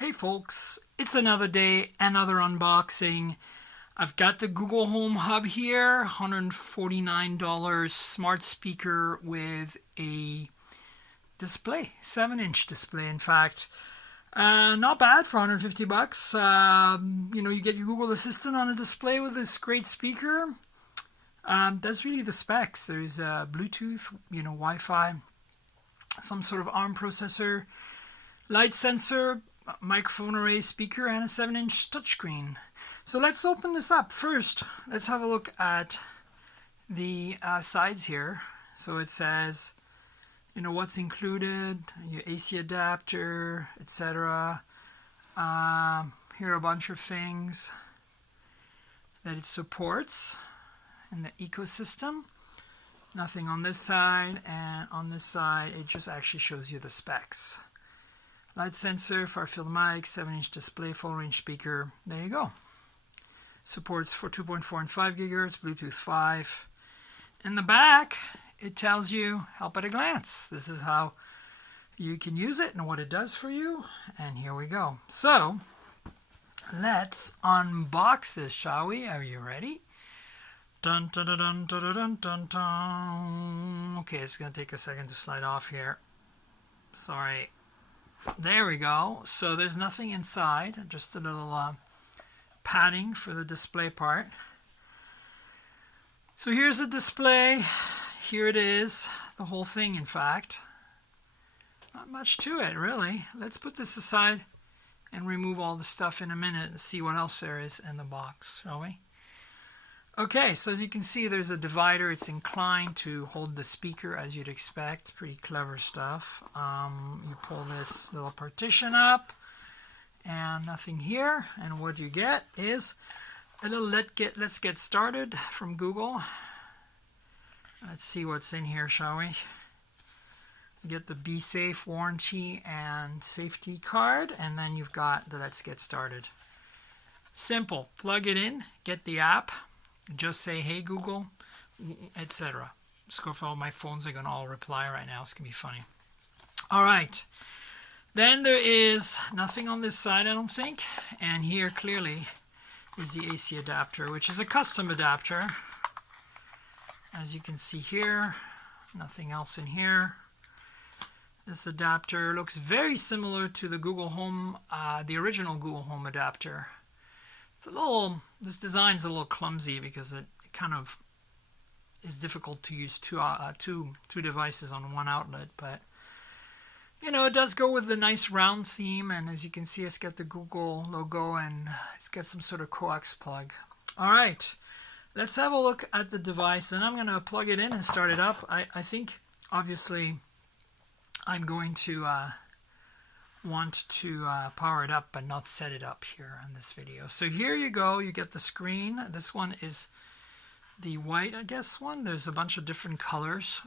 Hey folks, it's another day, another unboxing. I've got the Google Home Hub here, $149 smart speaker with a display, 7-inch display in fact. Not bad for 150 bucks. You get your Google Assistant on a display with this great speaker. That's really the specs. There's Bluetooth, Wi-Fi, some sort of ARM processor, light sensor, microphone array, speaker, and a 7-inch touchscreen. So let's open this up. First, let's have a look at the sides here. So it says, what's included, your AC adapter, etc. Here are a bunch of things that it supports in the ecosystem. Nothing on this side, and on this side it just actually shows you the specs. Light sensor, far field mic, 7-inch display, full range speaker. There you go. Supports for 2.4 and 5 gigahertz, Bluetooth 5. In the back, it tells you help at a glance. This is how you can use it and what it does for you. And here we go. So let's unbox this, shall we? Are you ready? Dun dun dun dun dun dun dun dun. Okay, it's gonna take a second to slide off here. Sorry. There we go. So there's nothing inside, just a little padding for the display part. So here's the display. Here it is, the whole thing in fact. Not much to it really. Let's put this aside and remove all the stuff in a minute and see what else there is in the box, shall we? Okay, so as you can see, there's a divider. It's inclined to hold the speaker as you'd expect. Pretty clever stuff. You pull this little partition up and nothing here. And what you get is a little let's get started from Google. Let's see what's in here, shall we? You get the Be Safe warranty and safety card, and then you've got the Let's Get Started. Simple. Plug it in, get the app. Just say, hey Google, etc. Scoff, all my phones are going to all reply right now. It's going to be funny. All right. Then there is nothing on this side, I don't think. And here clearly is the AC adapter, which is a custom adapter. As you can see here, nothing else in here. This adapter looks very similar to the Google Home, the original Google Home adapter. This design's a little clumsy because it kind of is difficult to use two devices on one outlet, but it does go with the nice round theme, and as you can see, it's got the Google logo and it's got some sort of coax plug. All right, let's have a look at the device, and I'm going to plug it in and start it up. I think obviously I'm going to want to power it up but not set it up here in this video. So here you go, you get the screen. This one is the white, I guess, one. There's a bunch of different colors.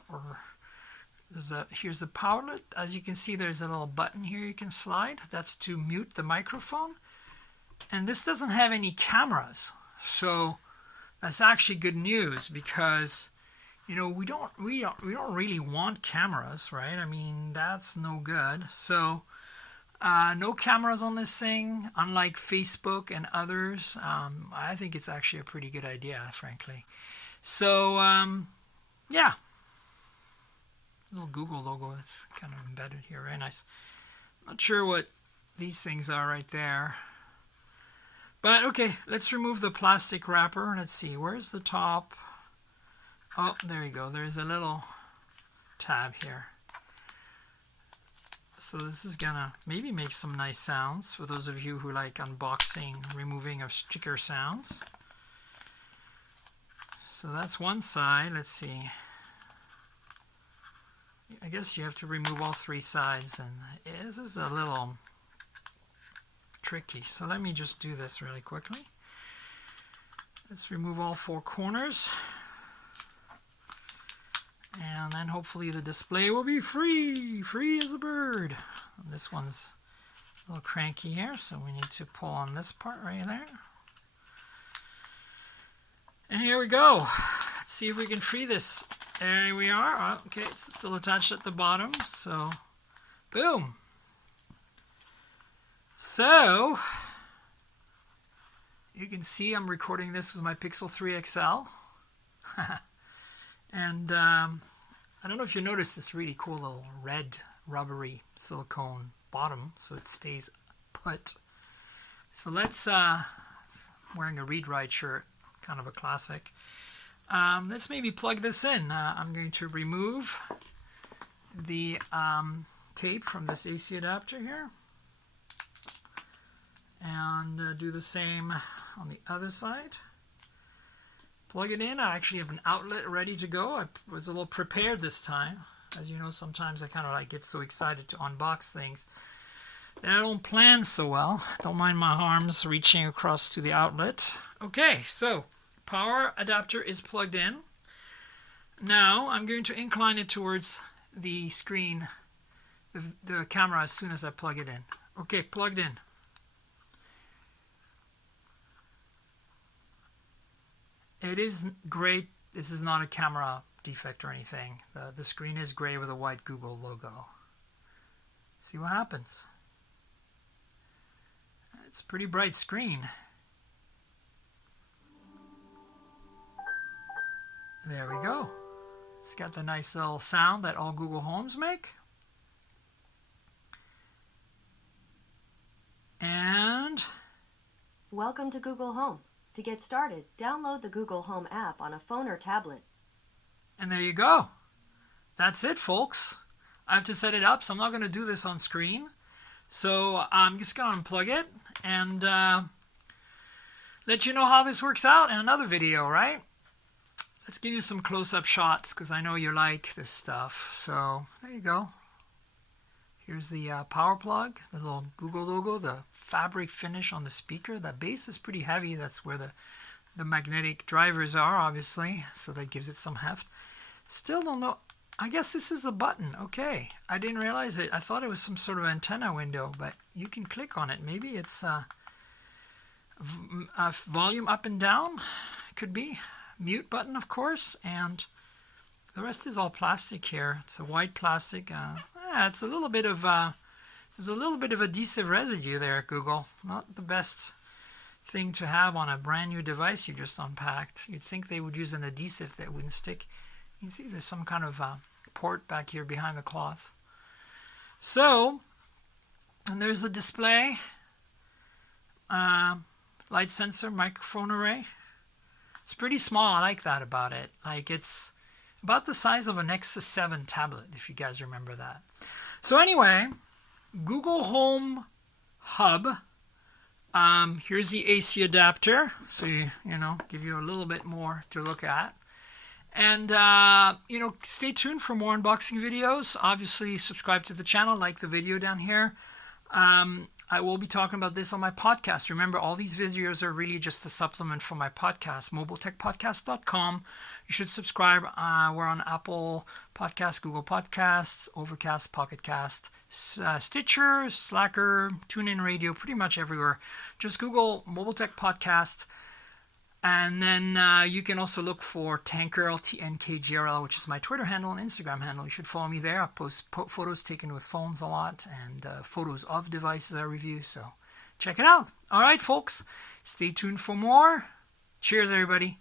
Here's the power outlet. As you can see, there's a little button here you can slide. That's to mute the microphone. And this doesn't have any cameras, so that's actually good news because we don't really want cameras, right? I mean, that's no good. So no cameras on this thing, unlike Facebook and others. I think it's actually a pretty good idea, frankly. So, yeah. Little Google logo is kind of embedded here. Very nice. Not sure what these things are right there. But, okay, let's remove the plastic wrapper. Let's see, where's the top? Oh, there you go. There's a little tab here. So this is gonna maybe make some nice sounds for those of you who like unboxing, removing of sticker sounds. So that's one side. Let's see. I guess you have to remove all three sides, and this is a little tricky. So let me just do this really quickly. Let's remove all four corners. And then hopefully the display will be free as a bird. This one's a little cranky here, so we need to pull on this part right there. And here we go. Let's see if we can free this. There we are. Okay, it's still attached at the bottom, so boom. So you can see I'm recording this with my Pixel 3 XL. And I don't know if you noticed this really cool little red rubbery silicone bottom so it stays put. So let's, wearing a Read Ride shirt, kind of a classic. Let's maybe plug this in. I'm going to remove the tape from this AC adapter here. And do the same on the other side. Plug it in. I actually have an outlet ready to go. I was a little prepared this time. As you know, sometimes I kind of like get so excited to unbox things that I don't plan so well. Don't mind my arms reaching across to the outlet. Okay, so power adapter is plugged in. Now I'm going to incline it towards the screen, the camera, as soon as I plug it in. Okay, plugged in. It is great. This is not a camera defect or anything. The screen is gray with a white Google logo. See what happens. It's a pretty bright screen. There we go. It's got the nice little sound that all Google Homes make. And welcome to Google Home. To get started, download the Google Home app on a phone or tablet. And there you go. That's it, folks. I have to set it up, so I'm not going to do this on screen. So I'm just going to unplug it and let you know how this works out in another video, right? Let's give you some close-up shots because I know you like this stuff. So there you go. Here's the power plug, the little Google logo, the fabric finish on the speaker. The base is pretty heavy. That's where the magnetic drivers are, obviously. So that gives it some heft. Still don't know. I guess this is a button. Okay. I didn't realize it. I thought it was some sort of antenna window, but you can click on it. Maybe it's volume up and down. Could be. Mute button, of course. And the rest is all plastic here. It's a white plastic. It's a little bit of there's a little bit of adhesive residue there, Google. Not the best thing to have on a brand new device you just unpacked. You'd think they would use an adhesive that wouldn't stick. You can see there's some kind of port back here behind the cloth. So, and there's the display, light sensor, microphone array. It's pretty small. I like that about it. Like it's about the size of a Nexus 7 tablet, if you guys remember that. So anyway, Google Home Hub. Here's the AC adapter, so you know, give you a little bit more to look at. And you know, stay tuned for more unboxing videos. Obviously, subscribe to the channel, like the video down here. I will be talking about this on my podcast. Remember, all these videos are really just a supplement for my podcast, mobiletechpodcast.com. You should subscribe. We're on Apple Podcasts, Google Podcasts, Overcast, Pocket Cast, Stitcher, Slacker, TuneIn Radio, pretty much everywhere. Just Google Mobile Tech Podcast. And then you can also look for Tankgirl, TNKGRL, which is my Twitter handle and Instagram handle. You should follow me there. I post photos taken with phones a lot and photos of devices I review. So check it out. All right, folks. Stay tuned for more. Cheers, everybody.